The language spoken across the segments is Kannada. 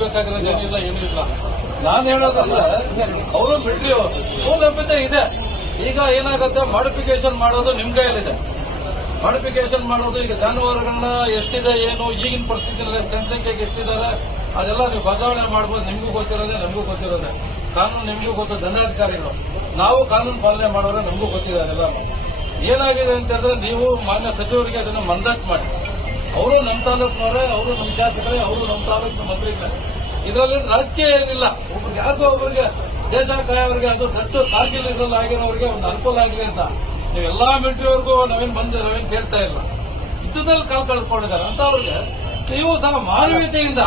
ಮಾಡಕ್ಕಾಗಲ್ಲ ಏನಿಲ್ಲ ಏನಿಲ್ಲ. ನಾನು ಹೇಳೋದಲ್ಲ, ಅವರು ಬಿಡ್ಲಿ ಸೌಲಭ್ಯತೆ ಇದೆ. ಈಗ ಏನಾಗುತ್ತೆ ಮಾಡಿಫಿಕೇಶನ್ ಮಾಡೋದು ನಿಮ್ ಕೈಯಲ್ಲಿದೆ. ಮಾಡಿಫಿಕೇಶನ್ ಮಾಡೋದು ಈಗ ಜಾನುವಾರುಗಳನ್ನ ಎಷ್ಟಿದೆ, ಏನು, ಈಗಿನ ಪರಿಸ್ಥಿತಿಯಲ್ಲಿ ಜನಸಂಖ್ಯೆಗೆ ಎಷ್ಟಿದ್ದಾರೆ, ಅದೆಲ್ಲ ನೀವು ಬದಲಾವಣೆ ಮಾಡ್ಬೋದು. ನಿಮಗೂ ಗೊತ್ತಿರೋದೆ, ನಮಗೂ ಗೊತ್ತಿರೋದೆ. ಕಾನೂನು ನಿಮಗೂ ಗೊತ್ತು, ದಂಡಾಧಿಕಾರಿಗಳು. ನಾವು ಕಾನೂನು ಪಾಲನೆ ಮಾಡೋರೆ ನಮಗೂ ಗೊತ್ತಿದೆ ಅದೆಲ್ಲ. ಏನಾಗಿದೆ ಅಂತಂದ್ರೆ ನೀವು ಮಾನ್ಯ ಸಚಿವರಿಗೆ ಅದನ್ನು ಮಂದಾಟ್ ಮಾಡಿ. ಅವರು ನಮ್ಮ ತಾಲೂಕಿನವರೇ, ಅವರು ನಮ್ಮ ಶಾಸಕರೇ, ಅವರು ನಮ್ಮ ತಾಲೂಕಿನ ಮಂತ್ರಿಗಳೇ. ಇದರಲ್ಲಿ ರಾಜಕೀಯ ಏನಿಲ್ಲ. ಒಬ್ರಿಗೆ ಯಾರು ಒಬ್ಬರಿಗೆ ದೇಶ ಕಾಯೋರಿಗೆ ಅದು ದಟ್ಟು ಕಾರ್ಗಿಲ್ ಇದ್ರಲ್ಲಿ ಆಗಿರೋರಿಗೆ ಒಂದು ಅನುಕೂಲ ಆಗಲಿ ಅಂತ. ನೀವು ಎಲ್ಲಾ ಮಿಲಿಟರಿವರೆಗೂ ನಾವೇನು ಬಂದು ನಾವೇನು ಕೇಳ್ತಾ ಇಲ್ಲ. ಯುದ್ಧದಲ್ಲಿ ಕಾಲ್ ಕಳ್ಕೊಂಡಿದ್ದಾರೆ. ಅಂತ ಅವ್ರಿಗೆ ನೀವು ಸಹ ಮಾನವೀಯತೆಯಿಂದ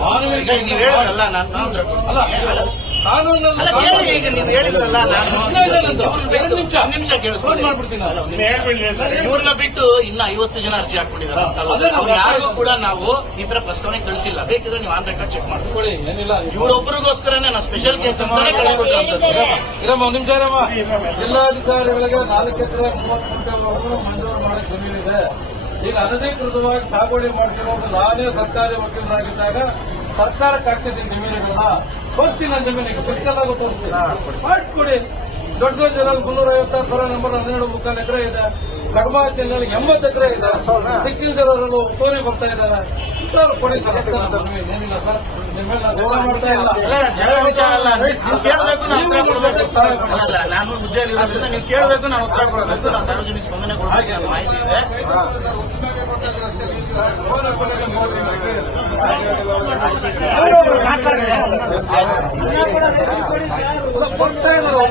ಮಾನವೀಯತೆಯಿಂದ ಹೇಳಿದ್ರಲ್ಲ ನಾನು ಅಲ್ಲ ಕಾನೂನಲ್ಲಿ ಅಲ್ಲ ಈಗ ನೀವು ಹೇಳಿದ್ರಲ್ಲ ನಾನು ಇಲ್ಲ, ಇಲ್ಲ, ಇಲ್ಲ, ನಿಮಿಷ ನಿಮಿಷ. ಕ್ಲೋಸ್ ಮಾಡ್ಬಿಡ್ತೀನಿ ನಾನು. ಇವ್ರನ್ನ ಬಿಟ್ಟು ಇನ್ನ ಐವತ್ತು ಜನ ಅರ್ಜಿ ಹಾಕೊಂಡಿದ್ದಾರೆ ಯಾರಿಗೂ ಕೂಡ ನಾವು ಈ ತರ ಪ್ರಸ್ತಾವನೆ ಕಳಿಸಿಲ್ಲ. ಬೇಕಿದ್ರೆ ನೀವು ಆನ್ ರೆಕಾರ್ಡ್ ಚೆಕ್ ಮಾಡಿ ಕೊಡಿ ಏನಿಲ್ಲ. ಇವರೊಬ್ಬರಿಗೋಸ್ಕರನೇ ನಾವು ಸ್ಪೆಷಲ್ ಕೇಸ್ ಇರಮ್ಮ ಒಂದು ನಿಮಿಷ ಇರಮ್ಮ. ಜಿಲ್ಲಾಧಿಕಾರಿಗಳಿಗೆ ನಾಲ್ಕು ಎಕರೆ ಮೂವತ್ತು ಮಂಜೂರು ಮಾಡಕ್ಕೆ ಜಮೀನಿದೆ ಈಗ ಅನಧಿಕೃತವಾಗಿ ಸಾಗುವಳಿ ಮಾಡ್ತಿರೋದು ನಾನೇ ಸರ್ಕಾರಿ ವಕೀಲರಾಗಿದ್ದಾಗ ಸರ್ಕಾರ ಕಟ್ಟಿದ್ದೀನಿ ಜಮೀನುಗಳನ್ನ. ಗೊತ್ತಿನ ನನ್ನ ಜಮೀನಿಗೆ. ಆಗಿ ತೋರಿಸ್ತೀನಿ ಮಾಡಿಸ್ಕೊಡಿ. ದೊಡ್ಡ ದೊಡ್ಡ ಜಿಲ್ಲೆಯಲ್ಲಿ ಮುನ್ನೂರ ಐವತ್ತಾರು ಸಾವಿರ ನಂಬರ್ ಹನ್ನೆರಡು ಮುಕ್ಕಾಲು ಎಕರೆ ಇದೆ. ಕಡಮ ಜಿಲ್ಲೆಯಲ್ಲಿ ಎಂಬತ್ತು ಎಕರೆ ಇದೆ. ಸಿಕ್ಕಿಲ್ದಿರೋರು ತೋರಿ ಬರ್ತಾ ಇದ್ದಾರೆ. ಕೊಡಿ ಸರ್. ಏನಿಲ್ಲ ಸರ್. ನಿಮ್ಮ ಮೇಲೆ ನಾನು ಗೌರವ ಮಾಡ್ತಾ ಇಲ್ಲ. ಅಲ್ಲ, ಜಗಳ ವಿಚಾರ ಅಲ್ಲ. ನೀವು ಕೇಳಬೇಕು ನಾವು ಉತ್ತರ ಕೊಡಬೇಕು. ನಾನು ಹುದ್ದೆಯಲ್ಲಿ ಇರೋದ್ರಿಂದ ನೀವು ಕೇಳಬೇಕು ನಾವು ಉತ್ತರ ಕೊಡಬೇಕು ನಾವು ಸಾರ್ವಜನಿಕ ಸ್ಪಂದನೆ ಕೊಡಬೇಕು ಮಾಹಿತಿ ಇದೆ. ಬರ್ತಾ ಇದ್ದಾರೆ